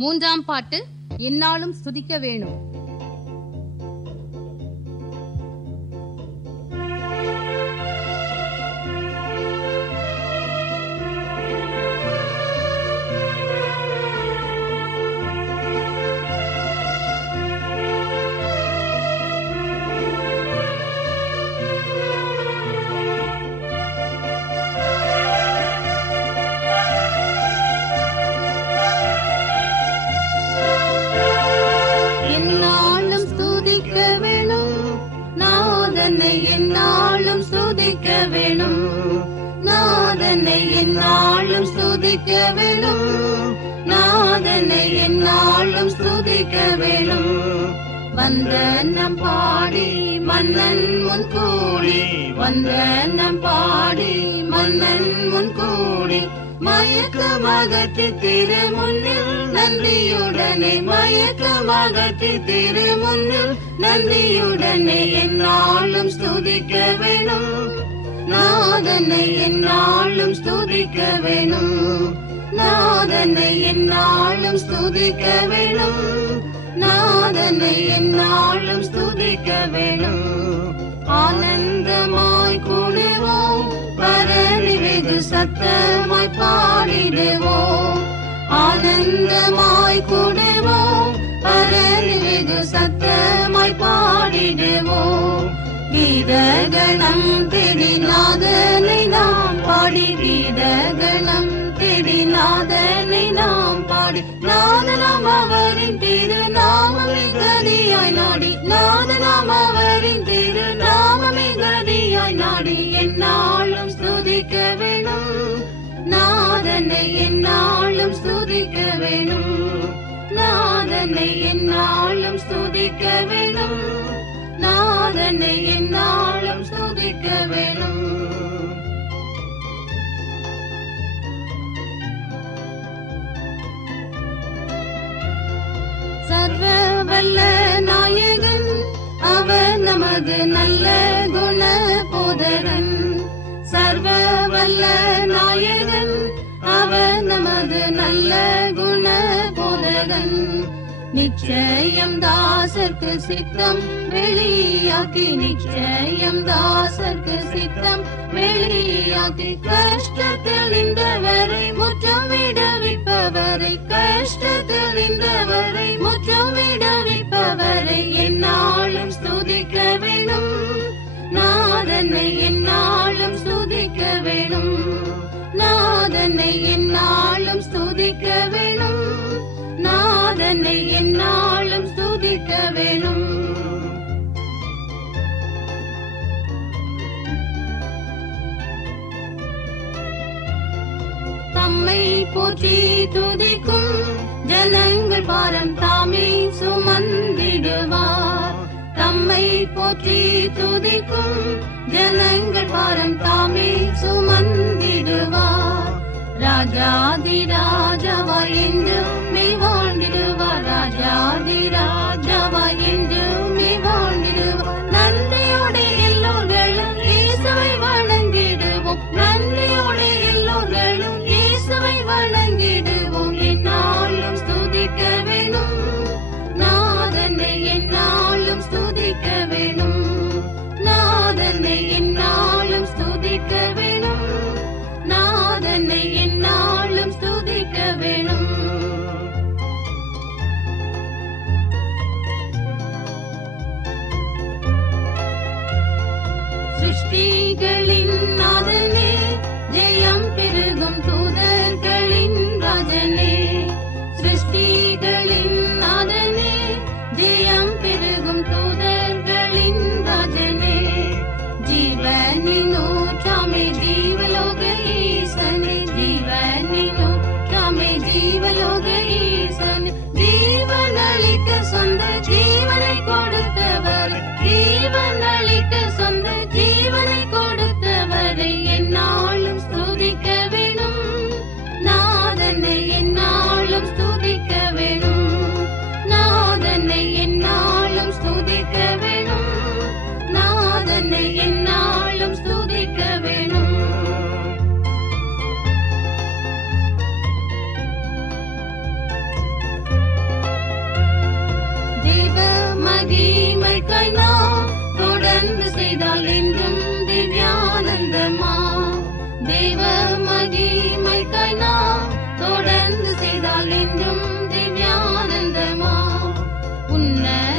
மூன்றாம் பாட்டு எந்நாளும் ஸ்துதிக்க வேணும். எந்நாளும் ஸ்துதிக்க வேணும், நாதனை எந்நாளும் ஸ்துதிக்க வேணும், நாதனை எந்நாளும் ஸ்துதிக்க வேணும். வந்தனம் பாடி மன்னன் முன் கூடி, வந்தனம் பாடி மன்னன் முன் கூடி, மயக்கமாகத்தி திரு முன்னில் நன்றியுடனே, மயக்கமாகத்தி திரு முன்னில் நன்றியுடனே எந்நாளும் ஸ்துதிக்க வேணும், நாதனை எந்நாளும் ஸ்துதிக்க வேணும், நாதனை எந்நாளும் ஸ்துதிக்க வேணும், நாதனை எந்நாளும் ஸ்துதிக்க வேணும். ஆனந்தமாய் கூடுவோம், பரணி வெகு சத்தமாய் பாடிடுவோம், ஆனந்தமாய் கூடுவோம், பரணி வெகு சத்தமாய் பாடிடுவோம். கீதகணம் தேடி நாதனை நாம் பாடி, கீதகணம் தேடி நாதனை நாம் பாடி, நாதனாம் அவரின் திருநாமமே கதியாய் நாடி, நாதனாம் அவரின் திருநாமமே கதியாய் நாடி எந்நாளும் ஸ்துதிக்க வேணும், நாதனை எந்நாளும் ஸ்துதிக்க வேணும், நாதனை எந்நாளும் ஸ்துதிக்க வேணும், நாதனை எந்நாளும் ஸ்துதிக்க வேணும். சர்வ வல்ல நாயகன் அவர் நமது நல்ல குண போதகன், சர்வ வல்ல நாயகன் அவர் நமது நல்ல குண போதகன். நிச்சயம் தாசர்க்கு சித்தம் வெளியாக்கி, நிச்சயம் தாசர்க்கு சித்தம் வெளியாக்கி, கஷ்டத்தில் நின்றவரை முற்றம் விடுவிப்பவரை, கஷ்டத்தில் நின்றவரை முற்றம் விடுவிப்பவரை எந்நாளும் ஸ்துதிக்க வேணும், நாதனை எந்நாளும் ஸ்துதிக்க வேணும், நாதனை எந்நாளும் ஸ்துதிக்க வேணும், நாதனை எந்நாளும் ஸ்துதிக்க வேணும். தம்மை போற்றி துதிக்கும் ஜனங்கள் பாரம் தாமே சுமந்திடுவார், தம்மை போற்றி துதிக்கும் ஜனங்கள் பாரம் தாமே சுமந்திடுவார். ராஜாதி ராஜாவாய் என்றுமே வாழ்ந்திடுவார், ராஜாதி ராஜாவாய் என்றுமே வாழ்ந்திடுவார். நன்றியோடு எல்லோர்களும் இயேசுவை வணங்கிடுவோம், நன்றியோடு எல்லோர்களும் இயேசுவை வணங்கிடுவோம். எந்நாளும் ஸ்துதிக்க வேணும், நாதனை எந்நாளும் ஸ்துதிக்க வேணும், நாதனை எந்நாளும் ஸ்துதிக்க வேணும், நாதனை எந்நாளும் ஸ்துதிக்க வேணும்.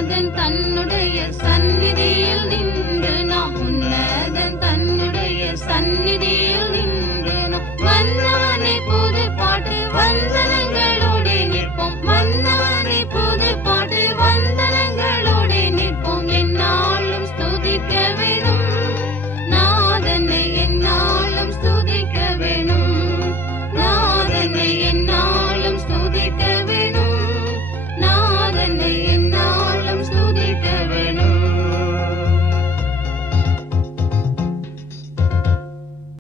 நாதன் தன்னுடைய சந்நிதியில் நின்று